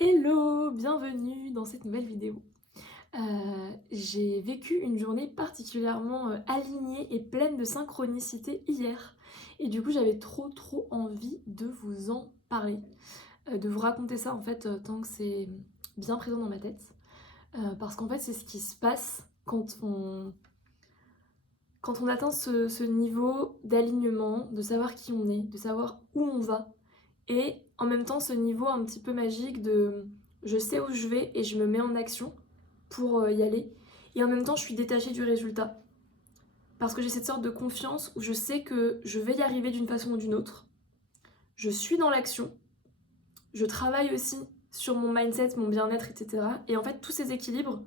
Hello, bienvenue dans cette nouvelle vidéo. J'ai vécu une journée particulièrement alignée et pleine de synchronicité hier. Et du coup, j'avais trop envie de vous en parler, de vous raconter ça en fait, tant que c'est bien présent dans ma tête. Parce qu'en fait, c'est ce qui se passe quand on atteint ce niveau d'alignement, de savoir qui on est, de savoir où on va. Et en même temps, ce niveau un petit peu magique de je sais où je vais et je me mets en action pour y aller. Et en même temps, je suis détachée du résultat. Parce que j'ai cette sorte de confiance où je sais que je vais y arriver d'une façon ou d'une autre. Je suis dans l'action. Je travaille aussi sur mon mindset, mon bien-être, etc. Et en fait, tous ces équilibres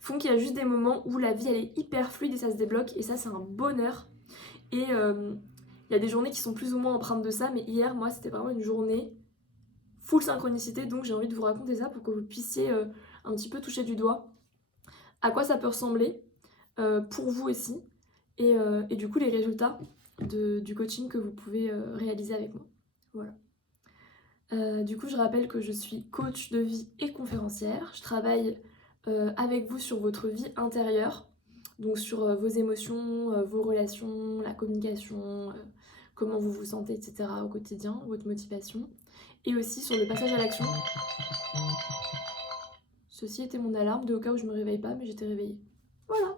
font qu'il y a juste des moments où la vie, elle est hyper fluide et ça se débloque. Et ça, c'est un bonheur. Et il y a des journées qui sont plus ou moins empreintes de ça. Mais hier, moi, c'était vraiment une journée full synchronicité, donc j'ai envie de vous raconter ça pour que vous puissiez un petit peu toucher du doigt à quoi ça peut ressembler pour vous aussi et du coup les résultats du coaching que vous pouvez réaliser avec moi. Voilà. Du coup, je rappelle que je suis coach de vie et conférencière. Je travaille avec vous sur votre vie intérieure, donc sur vos émotions, vos relations, la communication, comment vous vous sentez, etc. au quotidien, votre motivation, et aussi sur le passage à l'action. Ceci était mon alarme de au cas où je me réveille pas, mais j'étais réveillée. Voilà.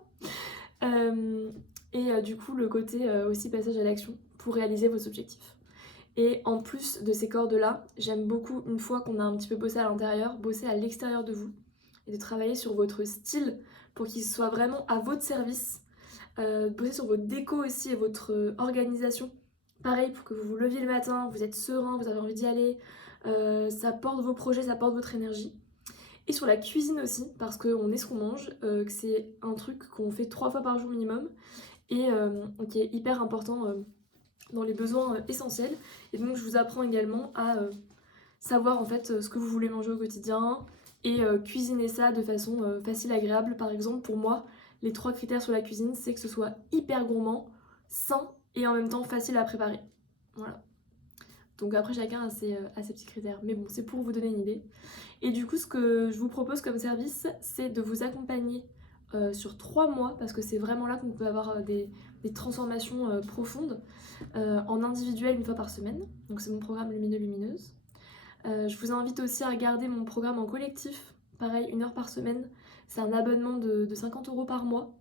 Du coup, le côté aussi passage à l'action pour réaliser vos objectifs. Et en plus de ces cordes-là, j'aime beaucoup, une fois qu'on a un petit peu bossé à l'intérieur, bosser à l'extérieur de vous et de travailler sur votre style pour qu'il soit vraiment à votre service. Bosser sur votre déco aussi et votre organisation. Pareil, pour que vous vous leviez le matin, vous êtes serein, vous avez envie d'y aller, ça porte vos projets, ça porte votre énergie. Et sur la cuisine aussi, parce qu'on est ce qu'on mange, que c'est un truc qu'on fait 3 fois par jour minimum et qui est hyper important dans les besoins essentiels. Et donc je vous apprends également à savoir en fait ce que vous voulez manger au quotidien et cuisiner ça de façon facile, agréable. Par exemple, pour moi, les 3 critères sur la cuisine, c'est que ce soit hyper gourmand, sain et en même temps facile à préparer. Voilà. Donc après, chacun a ses petits critères. Mais bon, c'est pour vous donner une idée. Et du coup, ce que je vous propose comme service, c'est de vous accompagner sur 3 mois, parce que c'est vraiment là qu'on peut avoir des transformations profondes, en individuel une fois par semaine. Donc c'est mon programme Lumineux Lumineuse. Je vous invite aussi à regarder mon programme en collectif, pareil, 1 heure par semaine. C'est un abonnement de 50 € par mois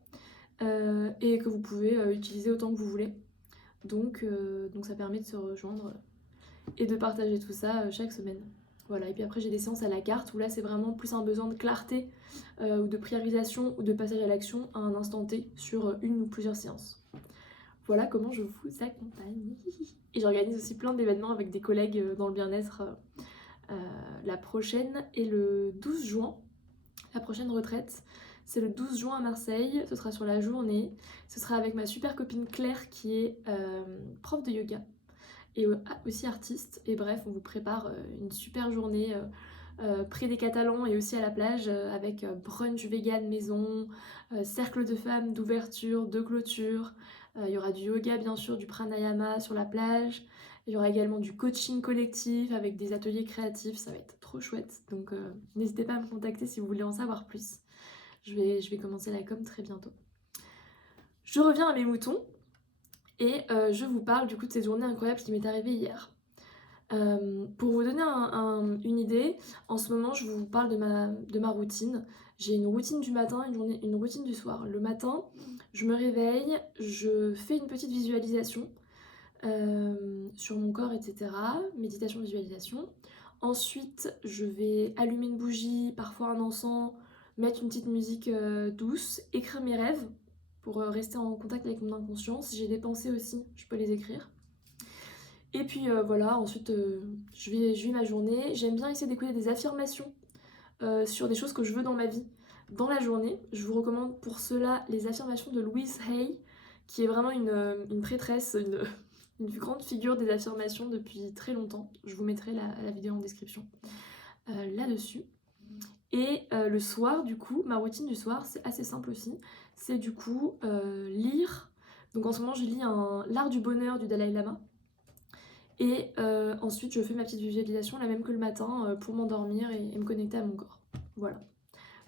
et que vous pouvez utiliser autant que vous voulez. Donc ça permet de se rejoindre et de partager tout ça chaque semaine. Voilà, et puis après j'ai des séances à la carte où là c'est vraiment plus un besoin de clarté ou de priorisation ou de passage à l'action à un instant T sur une ou plusieurs séances. Voilà comment je vous accompagne. Et j'organise aussi plein d'événements avec des collègues dans le bien-être. La prochaine est le 12 juin, la prochaine retraite. C'est le 12 juin à Marseille, ce sera sur la journée. Ce sera avec ma super copine Claire qui est prof de yoga et aussi artiste. Et bref, on vous prépare une super journée près des Catalans et aussi à la plage avec brunch vegan maison, cercle de femmes d'ouverture, de clôture. Il y aura du yoga bien sûr, du pranayama sur la plage. Il y aura également du coaching collectif avec des ateliers créatifs, ça va être trop chouette. Donc n'hésitez pas à me contacter si vous voulez en savoir plus. Je vais commencer la com très bientôt. Je reviens à mes moutons. Et je vous parle du coup de cette journée incroyable qui m'est arrivée hier. Pour vous donner une idée, en ce moment je vous parle de ma routine. J'ai une routine du matin, une routine du soir. Le matin, je me réveille, je fais une petite visualisation sur mon corps, etc. Méditation, visualisation. Ensuite, je vais allumer une bougie, parfois un encens, mettre une petite musique douce, écrire mes rêves pour rester en contact avec mon inconscient. Si j'ai des pensées aussi, je peux les écrire. Et puis voilà, ensuite je vis ma journée. J'aime bien essayer d'écouter des affirmations sur des choses que je veux dans ma vie dans la journée. Je vous recommande pour cela les affirmations de Louise Hay, qui est vraiment une prêtresse, une grande figure des affirmations depuis très longtemps. Je vous mettrai la vidéo en description là-dessus. Et le soir, du coup, ma routine du soir, c'est assez simple aussi. C'est du coup lire. Donc en ce moment, je lis L'Art du bonheur du Dalai Lama. Et ensuite, je fais ma petite visualisation, la même que le matin, pour m'endormir et me connecter à mon corps. Voilà.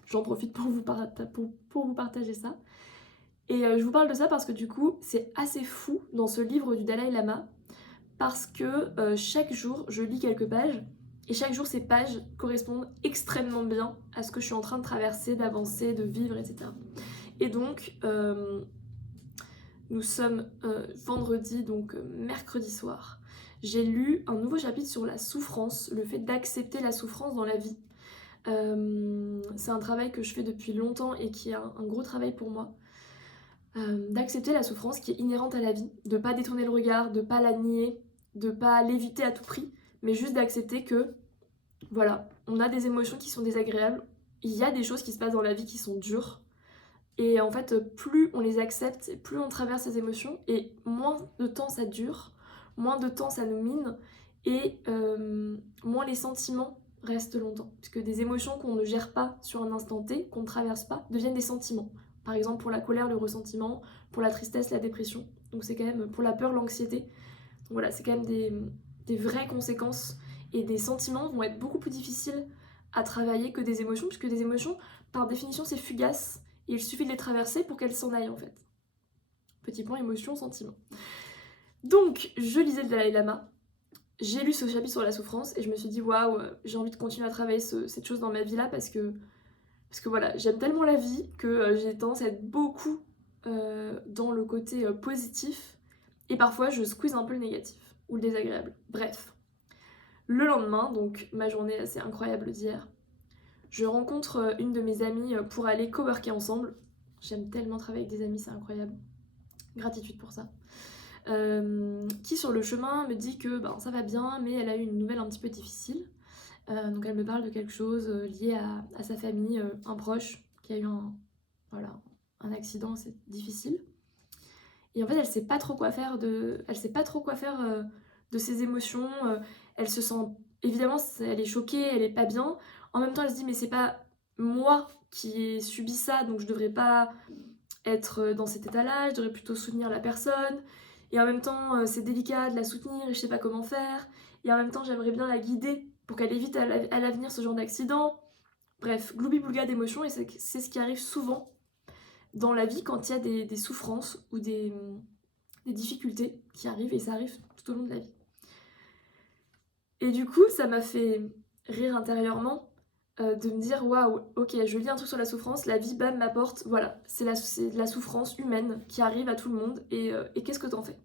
J'en profite pour vous partager ça. Et je vous parle de ça parce que du coup, c'est assez fou dans ce livre du Dalai Lama, parce que chaque jour, je lis quelques pages, et chaque jour, ces pages correspondent extrêmement bien à ce que je suis en train de traverser, d'avancer, de vivre, etc. Et donc, nous sommes vendredi, donc mercredi soir. J'ai lu un nouveau chapitre sur la souffrance, le fait d'accepter la souffrance dans la vie. C'est un travail que je fais depuis longtemps et qui est un gros travail pour moi. D'accepter la souffrance qui est inhérente à la vie, de pas détourner le regard, de pas la nier, de pas l'éviter à tout prix, mais juste d'accepter que, voilà, on a des émotions qui sont désagréables, il y a des choses qui se passent dans la vie qui sont dures, et en fait, plus on les accepte, plus on traverse ces émotions, et moins de temps ça dure, moins de temps ça nous mine, et moins les sentiments restent longtemps. Puisque des émotions qu'on ne gère pas sur un instant T, qu'on ne traverse pas, deviennent des sentiments. Par exemple, pour la colère, le ressentiment, pour la tristesse, la dépression. Donc c'est quand même, pour la peur, l'anxiété. Donc voilà, c'est quand même des vraies conséquences, et des sentiments vont être beaucoup plus difficiles à travailler que des émotions, puisque des émotions, par définition, c'est fugace, et il suffit de les traverser pour qu'elles s'en aillent en fait. Petit point émotion, sentiment. Donc, je lisais le Dalai Lama, j'ai lu ce chapitre sur la souffrance, et je me suis dit, waouh, j'ai envie de continuer à travailler cette chose dans ma vie là, parce que voilà, j'aime tellement la vie que j'ai tendance à être beaucoup dans le côté positif, et parfois je squeeze un peu le négatif, ou le désagréable. Bref. Le lendemain, donc ma journée assez incroyable d'hier, je rencontre une de mes amies pour aller coworker ensemble. J'aime tellement travailler avec des amis, c'est incroyable. Gratitude pour ça. Qui sur le chemin me dit que ça va bien, mais elle a eu une nouvelle un petit peu difficile. Donc elle me parle de quelque chose lié à sa famille, un proche qui a eu un accident, c'est difficile. Et en fait, elle sait pas trop quoi faire de ses émotions. Elle se sent, évidemment, elle est choquée, elle est pas bien. En même temps, elle se dit, mais c'est pas moi qui ai subi ça, donc je devrais pas être dans cet état-là, je devrais plutôt soutenir la personne. Et en même temps, c'est délicat de la soutenir et je sais pas comment faire. Et en même temps, j'aimerais bien la guider pour qu'elle évite à l'avenir ce genre d'accident. Bref, gloubi-boulga d'émotions, et c'est ce qui arrive souvent dans la vie quand il y a des souffrances ou des difficultés qui arrivent, et ça arrive tout au long de la vie. Et du coup, ça m'a fait rire intérieurement de me dire, waouh, ok, je lis un truc sur la souffrance, la vie, bam, m'apporte, voilà, c'est de la souffrance humaine qui arrive à tout le monde, et qu'est-ce que t'en fais?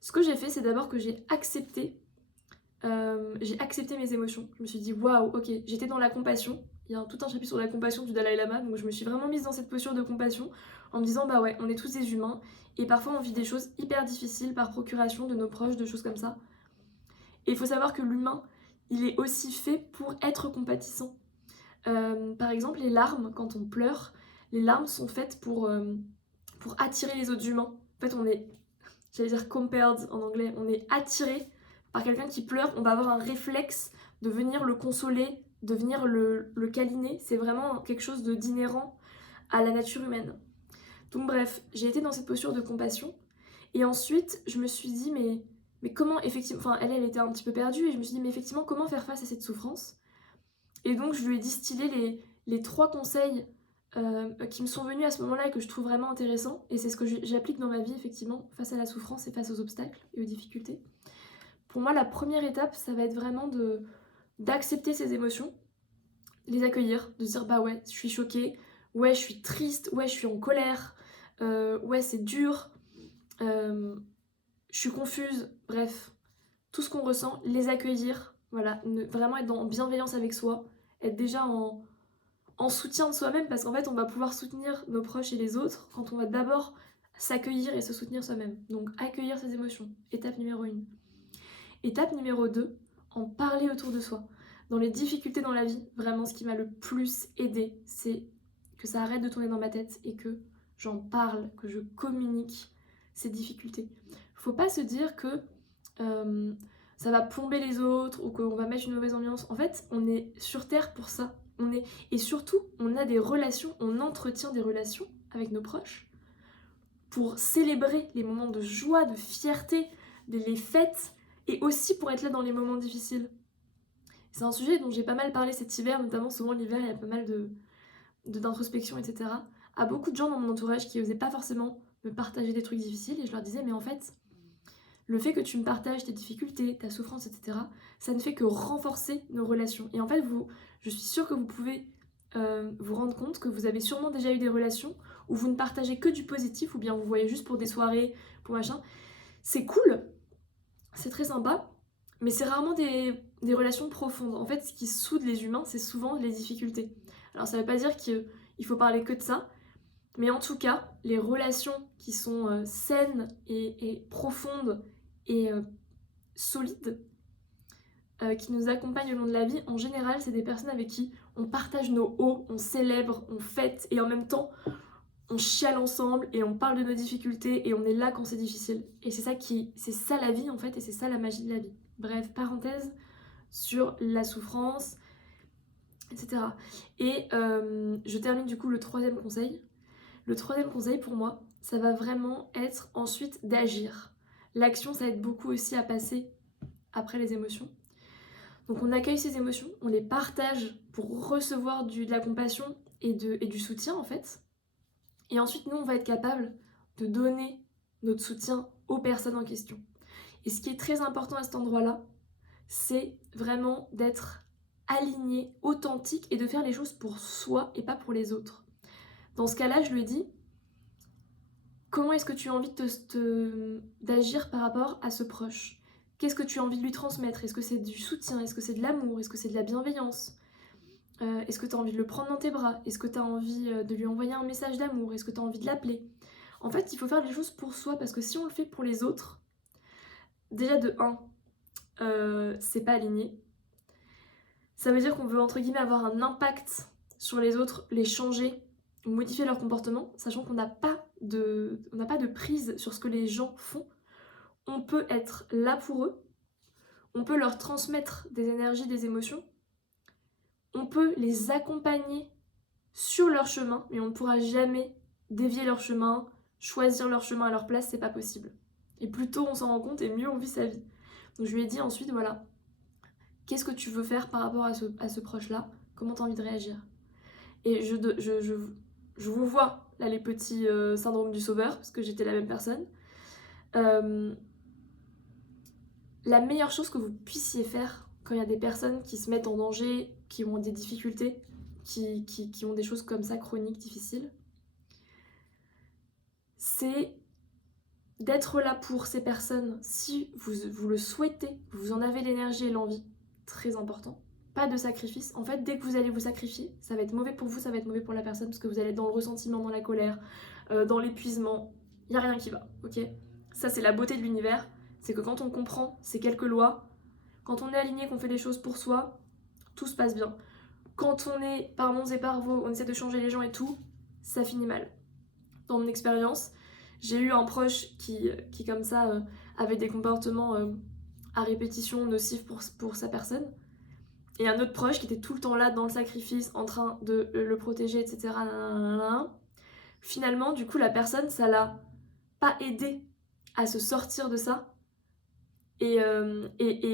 Ce que j'ai fait, c'est d'abord que j'ai accepté mes émotions. Je me suis dit, waouh, ok, j'étais dans la compassion. Il y a tout un chapitre sur la compassion du Dalai Lama, donc je me suis vraiment mise dans cette posture de compassion en me disant, bah ouais, on est tous des humains, et parfois on vit des choses hyper difficiles par procuration de nos proches, de choses comme ça. Et il faut savoir que l'humain, il est aussi fait pour être compatissant. Par exemple, les larmes, quand on pleure, les larmes sont faites pour attirer les autres humains. En fait, on est, j'allais dire compelled en anglais, on est attiré par quelqu'un qui pleure, on va avoir un réflexe de venir le consoler, de venir le câliner. C'est vraiment quelque chose d'inhérent à la nature humaine. Donc bref, j'ai été dans cette posture de compassion, et ensuite je me suis dit mais comment effectivement, enfin elle était un petit peu perdue, et je me suis dit mais effectivement comment faire face à cette souffrance. Et donc je lui ai distillé les 3 conseils qui me sont venus à ce moment-là et que je trouve vraiment intéressants, et c'est ce que j'applique dans ma vie effectivement face à la souffrance et face aux obstacles et aux difficultés. Pour moi, la première étape, ça va être vraiment d'accepter ces émotions, les accueillir, de se dire bah ouais, je suis choquée, ouais, je suis triste, ouais, je suis en colère, ouais, c'est dur, je suis confuse, bref, tout ce qu'on ressent, les accueillir, voilà, vraiment être en bienveillance avec soi, être déjà en soutien de soi-même, parce qu'en fait, on va pouvoir soutenir nos proches et les autres quand on va d'abord s'accueillir et se soutenir soi-même. Donc, accueillir ses émotions, étape numéro 1. Étape numéro 2, en parler autour de soi. Dans les difficultés dans la vie, vraiment, ce qui m'a le plus aidé, c'est que ça arrête de tourner dans ma tête et que j'en parle, que je communique ces difficultés. Faut pas se dire que ça va plomber les autres ou qu'on va mettre une mauvaise ambiance. En fait, on est sur Terre pour ça. Et surtout, on a des relations, on entretient des relations avec nos proches pour célébrer les moments de joie, de fierté, les fêtes, et aussi pour être là dans les moments difficiles. C'est un sujet dont j'ai pas mal parlé cet hiver, notamment souvent l'hiver, il y a pas mal d'introspection, etc. À beaucoup de gens dans mon entourage qui osaient pas forcément me partager des trucs difficiles, et je leur disais, mais en fait, le fait que tu me partages tes difficultés, ta souffrance, etc., ça ne fait que renforcer nos relations. Et en fait, je suis sûre que vous pouvez vous rendre compte que vous avez sûrement déjà eu des relations où vous ne partagez que du positif, ou bien vous voyez juste pour des soirées, pour machin. C'est cool, c'est très sympa, mais c'est rarement des relations profondes. En fait, ce qui soude les humains, c'est souvent les difficultés. Alors ça veut pas dire qu'il faut parler que de ça, mais en tout cas, les relations qui sont saines et profondes et solides, qui nous accompagnent au long de la vie, en général, c'est des personnes avec qui on partage nos hauts, on célèbre, on fête, et en même temps, on chiale ensemble et on parle de nos difficultés et on est là quand c'est difficile. Et c'est ça la vie en fait, et c'est ça la magie de la vie. Bref, parenthèse sur la souffrance, etc. Et je termine du coup le troisième conseil. Le troisième conseil pour moi, ça va vraiment être ensuite d'agir. L'action, ça aide beaucoup aussi à passer après les émotions. Donc on accueille ces émotions, on les partage pour recevoir de la compassion et du soutien en fait. Et ensuite, nous, on va être capable de donner notre soutien aux personnes en question. Et ce qui est très important à cet endroit-là, c'est vraiment d'être aligné, authentique et de faire les choses pour soi et pas pour les autres. Dans ce cas-là, je lui ai dit, comment est-ce que tu as envie d'agir par rapport à ce proche? Qu'est-ce que tu as envie de lui transmettre? Est-ce que c'est du soutien? Est-ce que c'est de l'amour? Est-ce que c'est de la bienveillance? Est-ce que tu as envie de le prendre dans tes bras? Est-ce que tu as envie de lui envoyer un message d'amour? Est-ce que tu as envie de l'appeler? En fait, il faut faire les choses pour soi, parce que si on le fait pour les autres, déjà de 1, c'est pas aligné. Ça veut dire qu'on veut entre guillemets avoir un impact sur les autres, les changer, modifier leur comportement, sachant qu'on n'a pas de prise sur ce que les gens font. On peut être là pour eux, on peut leur transmettre des énergies, des émotions, on peut les accompagner sur leur chemin, mais on ne pourra jamais dévier leur chemin, choisir leur chemin à leur place, c'est pas possible. Et plus tôt on s'en rend compte, et mieux on vit sa vie. Donc je lui ai dit ensuite, voilà, qu'est-ce que tu veux faire par rapport à ce proche-là? Comment tu as envie de réagir? Et je vous vois, là, les petits syndromes du sauveur, parce que j'étais la même personne. La meilleure chose que vous puissiez faire quand il y a des personnes qui se mettent en danger, qui ont des difficultés, qui ont des choses comme ça chroniques, difficiles, c'est d'être là pour ces personnes si vous le souhaitez, vous en avez l'énergie et l'envie, très important. Pas de sacrifice. En fait, dès que vous allez vous sacrifier, ça va être mauvais pour vous, ça va être mauvais pour la personne, parce que vous allez être dans le ressentiment, dans la colère, dans l'épuisement. Il n'y a rien qui va, ok? Ça, c'est la beauté de l'univers, c'est que quand on comprend ces quelques lois, quand on est aligné, qu'on fait les choses pour soi, tout se passe bien. Quand on est par monts et par vaux, on essaie de changer les gens et tout, ça finit mal. Dans mon expérience, j'ai eu un proche qui comme ça, avait des comportements à répétition nocifs pour sa personne. Et un autre proche qui était tout le temps là dans le sacrifice, en train de le protéger, etc. Finalement, du coup, la personne, ça l'a pas aidé à se sortir de ça. Et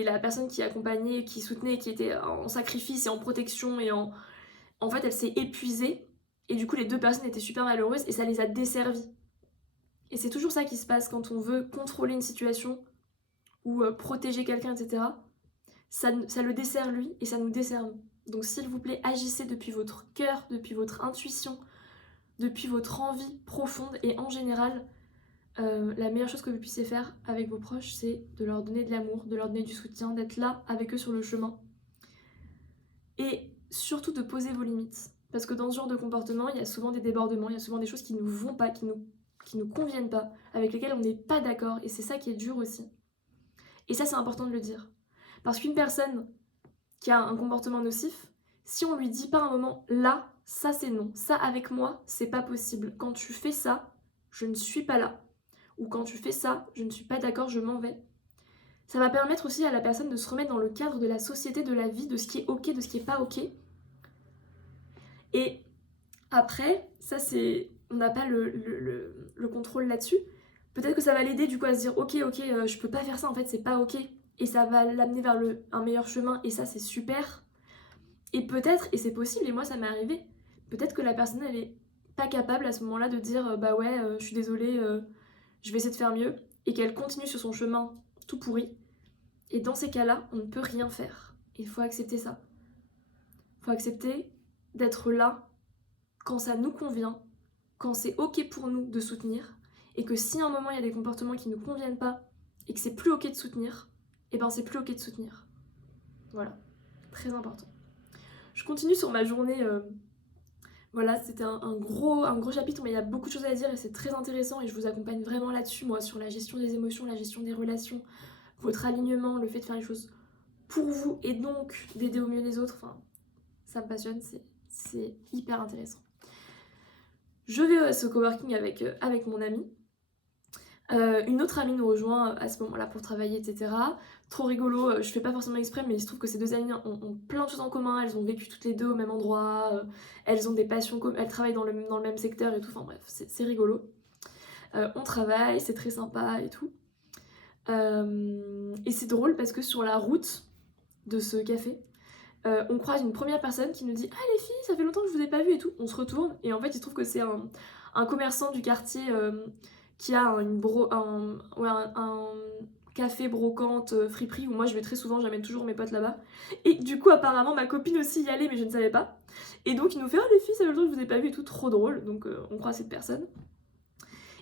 la personne qui accompagnait, qui soutenait, qui était en sacrifice et en protection, en fait, elle s'est épuisée. Et du coup, les deux personnes étaient super malheureuses et ça les a desservies. Et c'est toujours ça qui se passe quand on veut contrôler une situation ou protéger quelqu'un, etc. Ça le dessert lui et ça nous dessert nous. Donc s'il vous plaît, agissez depuis votre cœur, depuis votre intuition, depuis votre envie profonde, et en général, la meilleure chose que vous puissiez faire avec vos proches, c'est de leur donner de l'amour, de leur donner du soutien, d'être là avec eux sur le chemin. Et surtout de poser vos limites. Parce que dans ce genre de comportement, il y a souvent des débordements, il y a souvent des choses qui ne nous vont pas, qui nous conviennent pas, avec lesquelles on n'est pas d'accord, et c'est ça qui est dur aussi. Et ça, c'est important de le dire. Parce qu'une personne qui a un comportement nocif, si on lui dit par un moment, là, ça c'est non, ça avec moi, c'est pas possible. Quand tu fais ça, je ne suis pas là. Ou quand tu fais ça, je ne suis pas d'accord, je m'en vais. Ça va permettre aussi à la personne de se remettre dans le cadre de la société, de la vie, de ce qui est ok, de ce qui est pas ok. Et après, ça c'est... On n'a pas le contrôle là-dessus. Peut-être que ça va l'aider du coup à se dire ok, je peux pas faire ça, en fait c'est pas ok. et ça va l'amener vers un meilleur chemin, et ça c'est super. Et peut-être, et c'est possible, et moi ça m'est arrivé, peut-être que la personne elle est pas capable à ce moment-là de dire bah ouais, je suis désolée, je vais essayer de faire mieux, et qu'elle continue sur son chemin tout pourri. Et dans ces cas-là, on ne peut rien faire. Il faut accepter ça. Il faut accepter d'être là quand ça nous convient, quand c'est ok pour nous de soutenir, et que si à un moment il y a des comportements qui ne nous conviennent pas, et que c'est plus ok de soutenir, et ben c'est plus ok de soutenir. Voilà, très important. Je continue sur ma journée. Voilà, c'était un gros chapitre, mais il y a beaucoup de choses à dire et c'est très intéressant et je vous accompagne vraiment là-dessus, moi, sur la gestion des émotions, la gestion des relations, votre alignement, le fait de faire les choses pour vous et donc d'aider au mieux les autres. Enfin, ça me passionne, c'est hyper intéressant. Je vais à ce coworking avec mon amie. Une autre amie nous rejoint à ce moment-là pour travailler, etc. Trop rigolo, je fais pas forcément exprès, mais il se trouve que ces deux amies ont plein de choses en commun, elles ont vécu toutes les deux au même endroit, elles ont des passions communes, elles travaillent dans le même secteur et tout, enfin bref, c'est rigolo. On travaille, c'est très sympa et tout. Et c'est drôle parce que sur la route de ce café, on croise une première personne qui nous dit « Ah les filles, ça fait longtemps que je vous ai pas vu et tout ». On se retourne et en fait il se trouve que c'est un commerçant du quartier qui a un café brocante friperie où moi je vais très souvent, j'amène toujours mes potes là-bas. Et du coup apparemment ma copine aussi y allait mais je ne savais pas. Et donc il nous fait « Ah les filles, ça fait longtemps que je vous ai pas vu et tout », trop drôle. Donc on croise cette personne.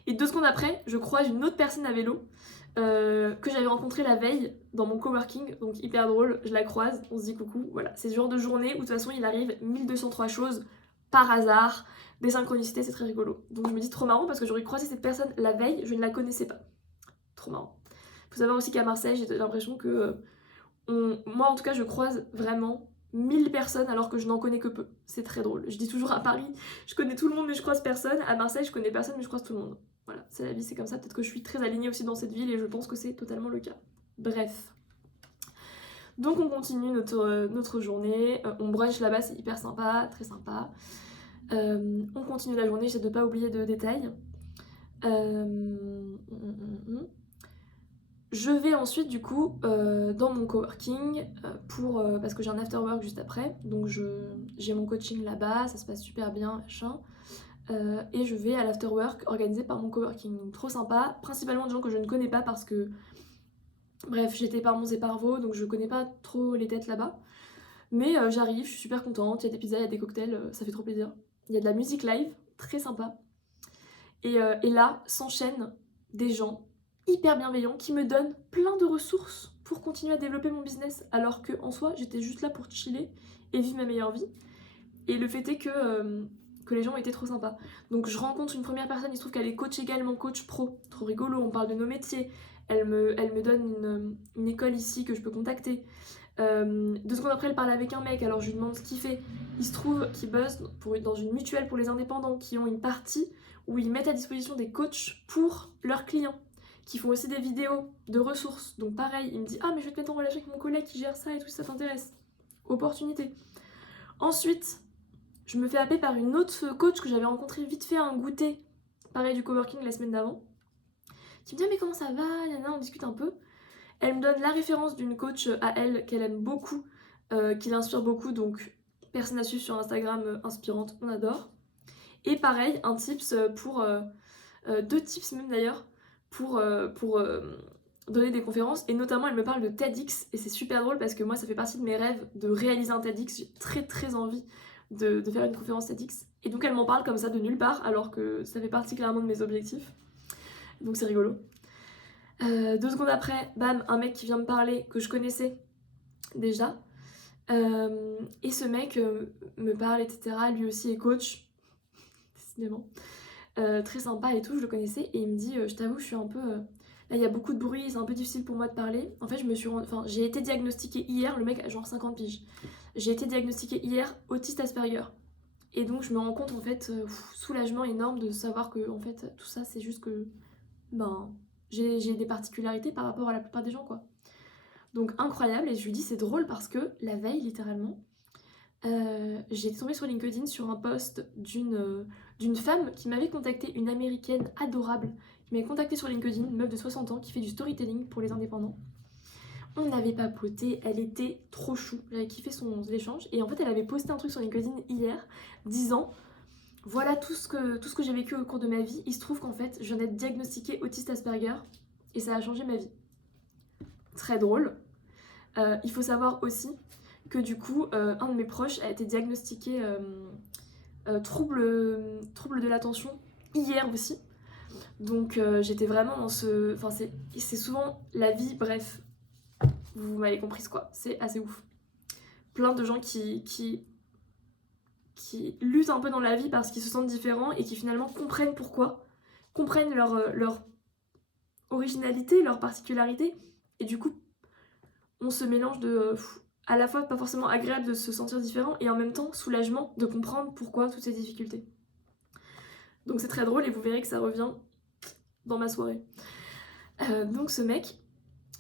Et 2 secondes après, je croise une autre personne à vélo que j'avais rencontrée la veille dans mon coworking, donc hyper drôle, je la croise, on se dit coucou, voilà. C'est ce genre de journée où de toute façon il arrive 1203 choses par hasard, des synchronicités, c'est très rigolo. Donc je me dis trop marrant parce que j'aurais croisé cette personne la veille, je ne la connaissais pas. Trop marrant. Faut savoir aussi qu'à Marseille, j'ai l'impression que moi en tout cas je croise vraiment 1000 personnes alors que je n'en connais que peu. C'est très drôle. Je dis toujours à Paris, je connais tout le monde mais je croise personne. À Marseille, je connais personne mais je croise tout le monde. Voilà, c'est la vie, c'est comme ça. Peut-être que je suis très alignée aussi dans cette ville et je pense que c'est totalement le cas. Bref. Donc on continue notre journée. On brunch là-bas, c'est hyper sympa, très sympa. On continue la journée, j'essaie de ne pas oublier de détails. Je vais ensuite du coup dans mon coworking parce que j'ai un after work juste après. Donc j'ai mon coaching là-bas, ça se passe super bien, machin. Et je vais à l'afterwork organisé par mon coworking. Donc trop sympa, principalement des gens que je ne connais pas parce que, bref, j'étais par Mons et par Vaux, donc je connais pas trop les têtes là-bas. Mais j'arrive, je suis super contente, il y a des pizzas, il y a des cocktails, ça fait trop plaisir. Il y a de la musique live, très sympa. Et là, s'enchaînent des gens hyper bienveillants qui me donnent plein de ressources pour continuer à développer mon business, alors que en soi, j'étais juste là pour chiller et vivre ma meilleure vie. Et le fait est que les gens étaient trop sympas. Donc je rencontre une première personne, il se trouve qu'elle est coach également, coach pro. Trop rigolo, on parle de nos métiers. Elle me donne une école ici que je peux contacter. 2 secondes après, elle parle avec un mec, alors je lui demande ce qu'il fait. Il se trouve qu'il bosse dans une mutuelle pour les indépendants qui ont une partie où ils mettent à disposition des coachs pour leurs clients, qui font aussi des vidéos de ressources. Donc pareil, il me dit « Ah mais je vais te mettre en relation avec mon collègue qui gère ça et tout, si ça t'intéresse. » Opportunité. Ensuite, je me fais happer par une autre coach que j'avais rencontrée vite fait à un goûter, pareil du coworking la semaine d'avant, qui me dit « Ah mais comment ça va ?» On discute un peu. Elle me donne la référence d'une coach à elle qu'elle aime beaucoup, qui l'inspire beaucoup, donc personne à suivre sur Instagram, inspirante, on adore. Et pareil, un tips pour... 2 tips même d'ailleurs, pour donner des conférences, et notamment elle me parle de TEDx, et c'est super drôle parce que moi ça fait partie de mes rêves de réaliser un TEDx, j'ai très très envie de faire une conférence TEDx, et donc elle m'en parle comme ça de nulle part, alors que ça fait partie clairement de mes objectifs, donc c'est rigolo. 2 secondes après, bam, un mec qui vient me parler, que je connaissais déjà, et ce mec me parle, etc., lui aussi est coach, décidément. Très sympa et tout, je le connaissais, et il me dit je t'avoue, je suis un peu... Là, il y a beaucoup de bruit, c'est un peu difficile pour moi de parler. En fait, j'ai été diagnostiquée hier, le mec a genre 50 piges. J'ai été diagnostiquée hier autiste Asperger. Et donc, je me rends compte, en fait, soulagement énorme de savoir que, en fait, tout ça, c'est juste que... j'ai des particularités par rapport à la plupart des gens, quoi. Donc, incroyable, et je lui dis, c'est drôle parce que la veille, littéralement, j'ai tombé sur LinkedIn sur un post d'une femme qui m'avait contacté, une américaine adorable, qui m'avait contacté sur LinkedIn, une meuf de 60 ans qui fait du storytelling pour les indépendants. On avait papoté, elle était trop chou, j'avais kiffé son échange. Et en fait, elle avait posté un truc sur LinkedIn hier, disant voilà tout ce que j'ai vécu au cours de ma vie. Il se trouve qu'en fait, je viens d'être diagnostiquée autiste Asperger et ça a changé ma vie. Très drôle. Il faut savoir aussi que du coup, un de mes proches a été diagnostiqué trouble de l'attention hier aussi. Donc j'étais vraiment dans ce... Enfin, c'est souvent la vie, bref. Vous m'avez comprise quoi, c'est assez ouf. Plein de gens qui luttent un peu dans la vie parce qu'ils se sentent différents et qui finalement comprennent pourquoi, comprennent leur originalité, leur particularité, et du coup on se mélange de à la fois pas forcément agréable de se sentir différent et en même temps soulagement de comprendre pourquoi toutes ces difficultés. Donc c'est très drôle et vous verrez que ça revient dans ma soirée. Donc ce mec,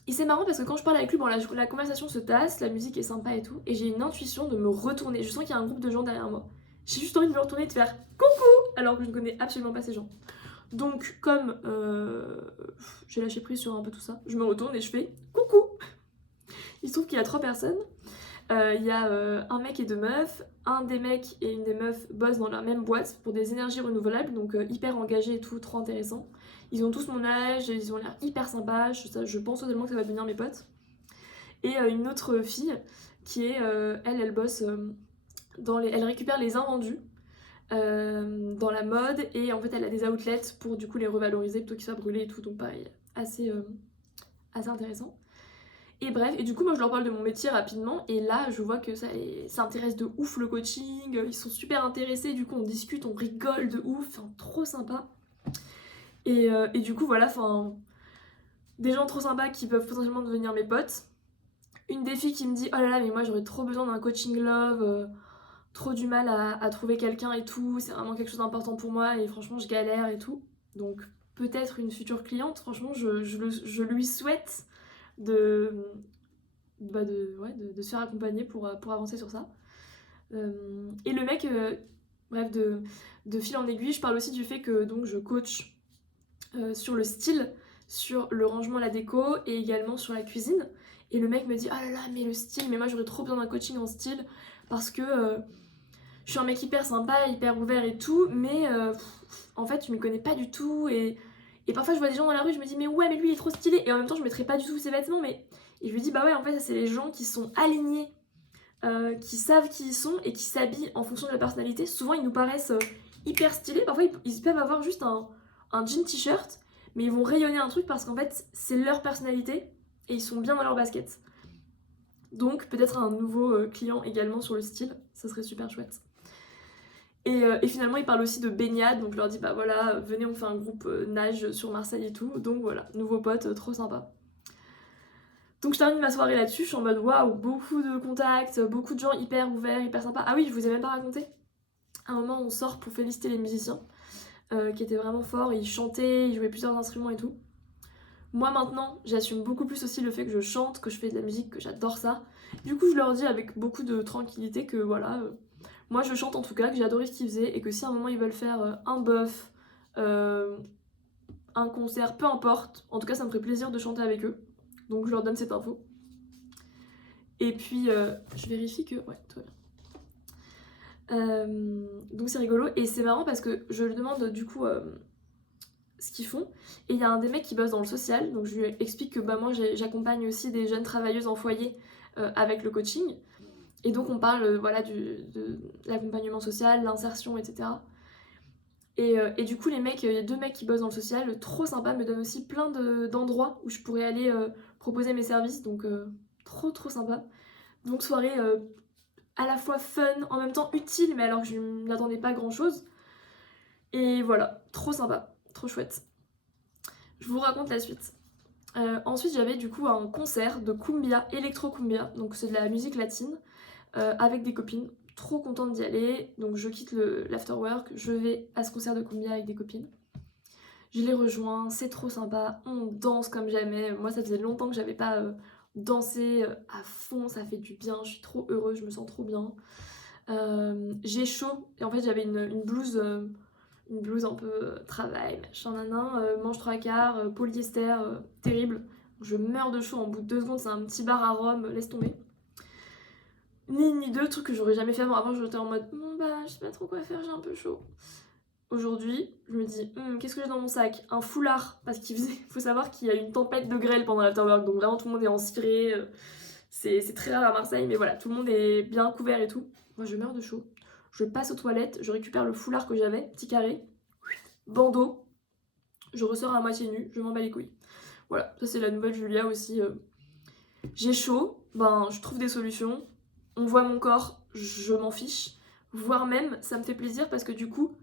et c'est marrant parce que quand je parle avec lui, bon la conversation se tasse, la musique est sympa et tout, et j'ai une intuition de me retourner. Je sens qu'il y a un groupe de gens derrière moi. J'ai juste envie de me retourner et de faire coucou alors que je ne connais absolument pas ces gens. Donc comme j'ai lâché prise sur un peu tout ça, je me retourne et je fais coucou. Il se trouve qu'il y a 3 personnes. Il y a un mec et 2 meufs. Un des mecs et une des meufs bossent dans la même boîte pour des énergies renouvelables, donc hyper engagés et tout, trop intéressant. Ils ont tous mon âge, ils ont l'air hyper sympas, je pense totalement que ça va devenir mes potes. Et une autre fille qui est, elle bosse elle récupère les invendus dans la mode et en fait elle a des outlets pour du coup les revaloriser plutôt qu'ils soient brûlés et tout, donc pareil, assez intéressant. Et bref, et du coup moi je leur parle de mon métier rapidement et là je vois que ça intéresse de ouf le coaching, ils sont super intéressés, du coup on discute, on rigole de ouf, enfin trop sympa. Et du coup voilà, enfin des gens trop sympas qui peuvent potentiellement devenir mes potes. Une des filles qui me dit oh là là mais moi j'aurais trop besoin d'un coaching love, trop du mal à trouver quelqu'un et tout, c'est vraiment quelque chose d'important pour moi et franchement je galère et tout. Donc peut-être une future cliente, franchement je lui souhaite de se faire accompagner pour avancer sur ça. Et le mec, bref, de fil en aiguille, je parle aussi du fait que donc, je coach sur le style, sur le rangement, la déco et également sur la cuisine. Et le mec me dit ah là là, mais le style, mais moi j'aurais trop besoin d'un coaching en style parce que je suis un mec hyper sympa, hyper ouvert et tout, mais en fait tu me connais pas du tout et parfois je vois des gens dans la rue, je me dis mais ouais mais lui il est trop stylé et en même temps je mettrais pas du tout ses vêtements mais et je lui dis bah ouais en fait c'est les gens qui sont alignés, qui savent qui ils sont et qui s'habillent en fonction de la personnalité. Souvent ils nous paraissent hyper stylés, parfois ils peuvent avoir juste un jean t-shirt mais ils vont rayonner un truc parce qu'en fait c'est leur personnalité et ils sont bien dans leur basket. Donc peut-être un nouveau client également sur le style, ça serait super chouette. Et finalement, ils parlent aussi de baignade, donc je leur dis bah voilà, venez, on fait un groupe nage sur Marseille et tout. Donc voilà, nouveau pote, trop sympa. Donc je termine ma soirée là-dessus, je suis en mode waouh, beaucoup de contacts, beaucoup de gens hyper ouverts, hyper sympas. Ah oui, je vous ai même pas raconté. À un moment, on sort pour féliciter les musiciens, qui étaient vraiment forts, ils chantaient, ils jouaient plusieurs instruments et tout. Moi maintenant, j'assume beaucoup plus aussi le fait que je chante, que je fais de la musique, que j'adore ça. Du coup, je leur dis avec beaucoup de tranquillité que voilà, moi je chante en tout cas, que j'ai adoré ce qu'ils faisaient et que si à un moment ils veulent faire un bœuf, un concert, peu importe, en tout cas ça me ferait plaisir de chanter avec eux. Donc je leur donne cette info. Et puis je vérifie que... Ouais, tout va bien. Donc c'est rigolo et c'est marrant parce que je leur demande du coup ce qu'ils font et il y a un des mecs qui bosse dans le social, donc je lui explique que bah, moi j'accompagne aussi des jeunes travailleuses en foyer avec le coaching. Et donc on parle voilà, de l'accompagnement social, l'insertion, etc. Et du coup les mecs, il y a 2 mecs qui bossent dans le social, trop sympa, me donnent aussi plein d'endroits où je pourrais aller proposer mes services, donc trop sympa. Donc soirée à la fois fun, en même temps utile, mais alors que je n'attendais pas grand chose. Et voilà, trop sympa, trop chouette. Je vous raconte la suite. Ensuite j'avais du coup un concert de cumbia, électro-cumbia, donc c'est de la musique latine, avec des copines, trop contente d'y aller, donc je quitte l'afterwork, je vais à ce concert de cumbia avec des copines. Je les rejoins, c'est trop sympa, on danse comme jamais, moi ça faisait longtemps que j'avais pas dansé à fond, ça fait du bien, je suis trop heureuse, je me sens trop bien. J'ai chaud, et en fait j'avais une blouse un peu travail, machin nanan, manche 3/4, polyester, terrible, Je meurs de chaud en bout de 2 secondes, c'est un petit bar à Rome, laisse tomber. Ni une ni deux, truc que j'aurais jamais fait avant. Avant, j'étais en mode, bon bah, je sais pas trop quoi faire, j'ai un peu chaud. Aujourd'hui, je me dis, qu'est-ce que j'ai dans mon sac? Un foulard, parce qu'il faut savoir qu'il y a une tempête de grêle pendant l'afterwork, donc vraiment tout le monde est en ciré. C'est très rare à Marseille, mais voilà, tout le monde est bien couvert et tout. Moi, je meurs de chaud. Je passe aux toilettes, je récupère le foulard que j'avais, petit carré, bandeau, je ressors à moitié nue, je m'en bats les couilles. Voilà, ça c'est la nouvelle Julia aussi. J'ai chaud, ben je trouve des solutions. On voit mon corps, je m'en fiche. Voire même, ça me fait plaisir parce que du coup,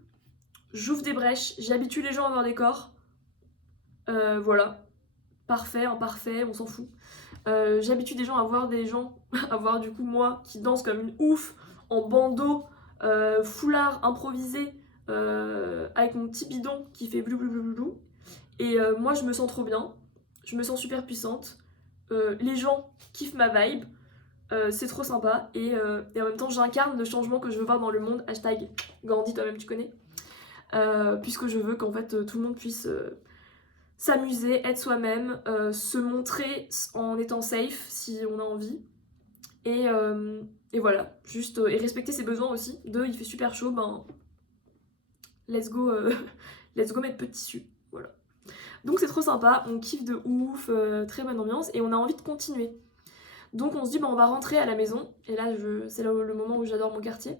j'ouvre des brèches, j'habitue les gens à avoir des corps. Voilà. Parfait, imparfait, on s'en fout. J'habitue des gens à voir à voir du coup moi qui danse comme une ouf, en bandeau, foulard improvisé, avec mon petit bidon qui fait blou blou blou blou blou. Et moi je me sens trop bien, je me sens super puissante. Les gens kiffent ma vibe, c'est trop sympa et en même temps j'incarne le changement que je veux voir dans le monde. Hashtag Gandhi, toi-même tu connais. Puisque je veux qu'en fait tout le monde puisse s'amuser, être soi-même, se montrer en étant safe si on a envie. Et voilà, juste et respecter ses besoins aussi. Il fait super chaud, ben let's go, let's go mettre peu de tissu. Voilà. Donc c'est trop sympa, on kiffe de ouf, très bonne ambiance et on a envie de continuer. Donc on se dit on va rentrer à la maison et là c'est le moment où j'adore mon quartier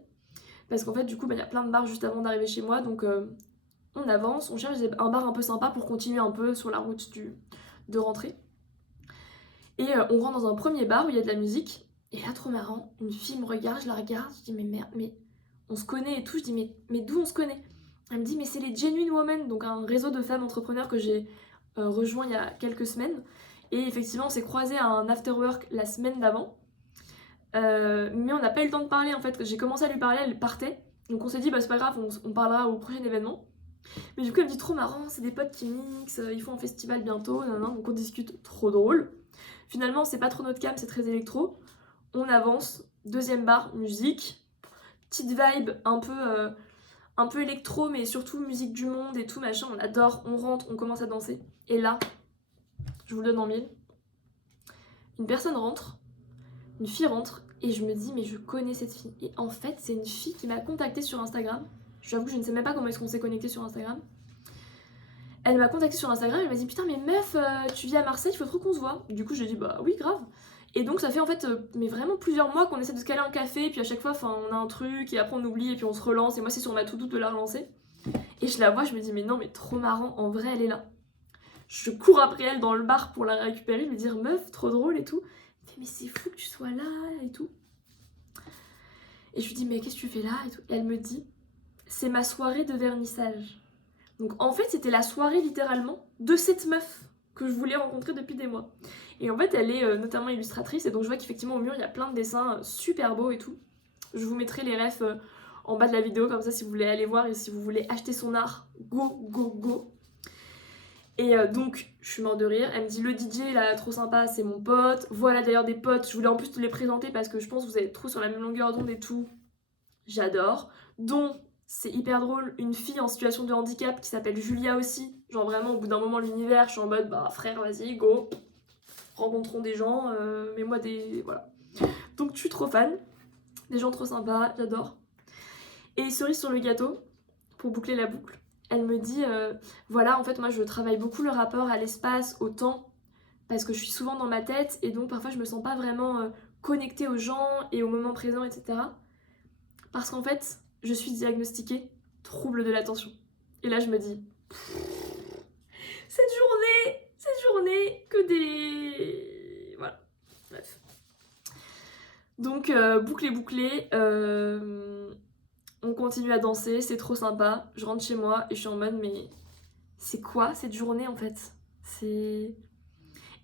parce qu'en fait du coup il y a plein de bars juste avant d'arriver chez moi donc on avance, on cherche un bar un peu sympa pour continuer un peu sur la route de rentrée. Et on rentre dans un premier bar où il y a de la musique et là trop marrant, une fille me regarde, je la regarde, je dis mais merde, mais on se connaît et tout, je dis mais d'où on se connaît? Elle me dit mais c'est les Genuine Women, donc un réseau de femmes entrepreneurs que j'ai rejoint il y a quelques semaines. Et effectivement, on s'est croisés à un afterwork la semaine d'avant. Mais on n'a pas eu le temps de parler en fait. J'ai commencé à lui parler, elle partait. Donc on s'est dit, bah c'est pas grave, on parlera au prochain événement. Mais du coup, elle me dit trop marrant, c'est des potes qui mixent, ils font un festival bientôt, donc on discute, trop drôle. Finalement, c'est pas trop notre cam, c'est très électro. On avance, deuxième bar, musique. Petite vibe un peu électro, mais surtout musique du monde et tout, machin, on adore, on rentre, on commence à danser. Et là, je vous le donne en mille. Une personne rentre, une fille rentre, et je me dis, mais je connais cette fille. Et en fait, c'est une fille qui m'a contactée sur Instagram. J'avoue que je ne sais même pas comment est-ce qu'on s'est connecté sur Instagram. Elle m'a contactée sur Instagram, elle m'a dit, putain, mais meuf, tu vis à Marseille, il faut trop qu'on se voit. Du coup, je lui ai dit, bah oui, grave. Et donc, ça fait en fait, mais vraiment plusieurs mois qu'on essaie de se caler un café, et puis à chaque fois, on a un truc, et après on oublie, et puis on se relance, et moi, c'est sur ma to-do de la relancer. Et je la vois, je me dis, mais non, mais trop marrant, en vrai, elle est là. Je cours après elle dans le bar pour la récupérer, lui dire meuf, trop drôle et tout. Elle fait mais c'est fou que tu sois là et tout. Et je lui dis mais qu'est-ce que tu fais là et tout. Et elle me dit c'est ma soirée de vernissage. Donc en fait c'était la soirée littéralement de cette meuf que je voulais rencontrer depuis des mois. Et en fait elle est notamment illustratrice et donc je vois qu'effectivement au mur il y a plein de dessins super beaux et tout. Je vous mettrai les refs en bas de la vidéo comme ça si vous voulez aller voir et si vous voulez acheter son art, go go go. Et donc, je suis mort de rire. Elle me dit, le DJ, là, trop sympa, c'est mon pote. Voilà d'ailleurs des potes. Je voulais en plus te les présenter parce que je pense que vous êtes trop sur la même longueur d'onde et tout. J'adore. Dont, c'est hyper drôle, une fille en situation de handicap qui s'appelle Julia aussi. Genre vraiment, au bout d'un moment, l'univers, je suis en mode, bah frère, vas-y, go. Rencontrons des gens, mets-moi des... Voilà. Donc, je suis trop fan. Des gens trop sympas, j'adore. Et cerise sur le gâteau, pour boucler la boucle. Elle me dit, voilà, en fait, moi, je travaille beaucoup le rapport à l'espace, au temps, parce que je suis souvent dans ma tête, et donc parfois, je me sens pas vraiment connectée aux gens et au moment présent, etc. Parce qu'en fait, je suis diagnostiquée trouble de l'attention. Et là, je me dis, cette journée, que des... Voilà, bref. Donc, bouclé, on continue à danser, c'est trop sympa. Je rentre chez moi et je suis en mode, mais c'est quoi cette journée en fait? C'est...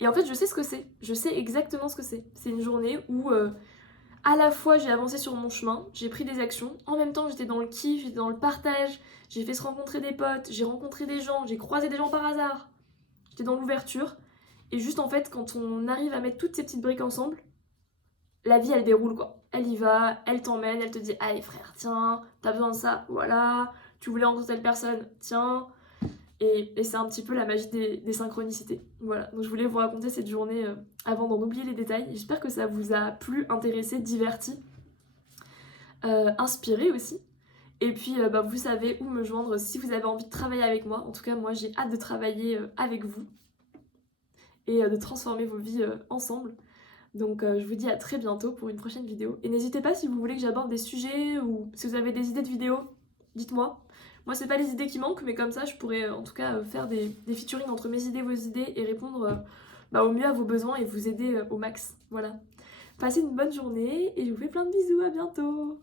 Et en fait, je sais ce que c'est. Je sais exactement ce que c'est. C'est une journée où à la fois j'ai avancé sur mon chemin, j'ai pris des actions, en même temps j'étais dans le kiff, j'étais dans le partage, j'ai fait se rencontrer des potes, j'ai rencontré des gens, j'ai croisé des gens par hasard. J'étais dans l'ouverture. Et juste en fait, quand on arrive à mettre toutes ces petites briques ensemble, la vie elle déroule quoi. Elle y va, elle t'emmène, elle te dit allez frère, tiens, t'as besoin de ça, voilà, tu voulais rencontrer telle personne, tiens. Et c'est un petit peu la magie des synchronicités. Voilà, donc je voulais vous raconter cette journée avant d'en oublier les détails. J'espère que ça vous a plu, intéressé, diverti, inspiré aussi. Et puis vous savez où me joindre si vous avez envie de travailler avec moi. En tout cas, moi j'ai hâte de travailler avec vous et de transformer vos vies ensemble. Donc je vous dis à très bientôt pour une prochaine vidéo. Et n'hésitez pas si vous voulez que j'aborde des sujets ou si vous avez des idées de vidéos, dites-moi. Moi c'est pas les idées qui manquent, mais comme ça je pourrais en tout cas faire des featuring entre mes idées, vos idées et répondre au mieux à vos besoins et vous aider au max. Voilà. Passez une bonne journée et je vous fais plein de bisous, à bientôt!